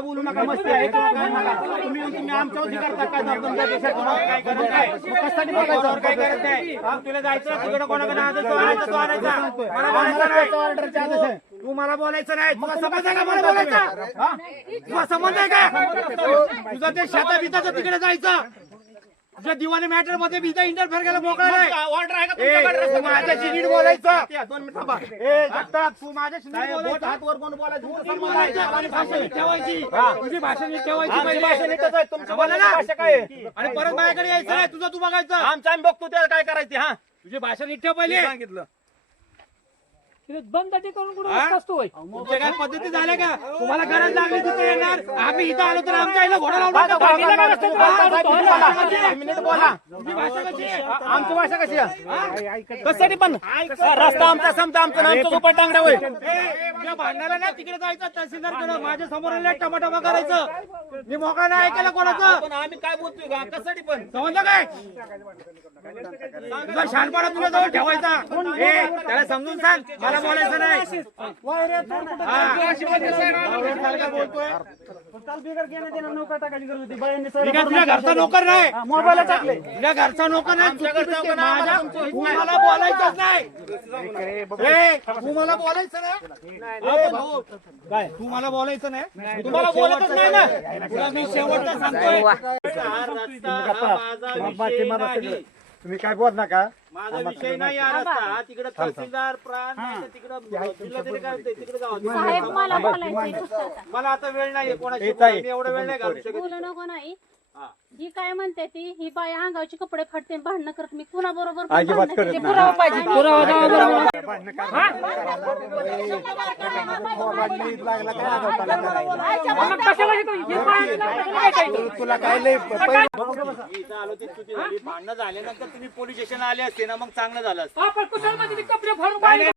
बोलू नका मस्ती आहे तुम्ही आमच्यावर करता काय काय करत नाही तुला जायचं तिकडे कोणाकडे तू मला बोलायचं नाही तुला समज आहे का मला बोलायचं तुला समज आहे का तुझं ते शेता बिताचं तिकडे जायचं तुझ्या दिवाणी मॅटर मध्ये बिजा इंटरफेअर करायला मोकळा नाही ऑर्डर आहे का तुमच्याकडे माझ्याशी नीट बोलायचं 2 मिनिट थांबा तू माझ्याशी नीट बोलायचं हात वर कोण बोलायचं भाषा नीट ठेवायची तुझी भाषा नीट ठेवायची पहिली भाषा नीटच आहे तुमचं बोला ना भाषा काय आणि परत माझ्याकडे यायचं नाही तुझं तू बघायचं आमचं आम्ही बघतो त्याला काय करायचं हा तुझी भाषा नीट ठेव पहिले सांगितलं बंद करून कुठे असतो तुमच्या काय पद्धती झाल्या का तुम्हाला गरज लागली तिथे येणार आम्ही इथं आलो तर आमच्या आईला घोडा लावला आमची भाषा कशी आहे कशासाठी पण रस्ता आमचा समजा आमचं नाम सुपर टांगडा होईल भांडणाला ना तिकडे जायचं तहसीलदार माझ्या समोर टमाटमा करायचं मी मोकळा नाही ऐकायला कोणाचं पण आम्ही काय बोलतोय का कशासाठी पण समजलं काय तुझा शहाणपणा तुला जवळ ठेवायचा त्याला समजून सांग मला बोलायचं नाही तुझ्या घरचा नोकर नाही मोबाईल टाकले तुझ्या घरचा नोकर नाही तू मला बोलायचंच नाही तू मला बोलायचं नाही काय तू मला बोलायचं नाही तुम्हाला बोलायचंच नाही ना तुला मी शेवटचा सांगतोय तुम्ही काय बोल नका माझा विषय नाही तिकडे तहसीलदार प्राण तिकडे मला आता वेळ नाही कोणाची एवढा वेळ नाही घालू शकत बोलू नको नाही ही काय म्हणते ती ही बाई अंगावचे कपडे फाडते भांडणं करत मी कुणा बरोबर पुरावा पाहिजे तुला काय लय आलो ती चुकी झाली भांडणं झाल्यानंतर तुम्ही पोलीस स्टेशनला आले असते ना मग चांगलं झालं असतं.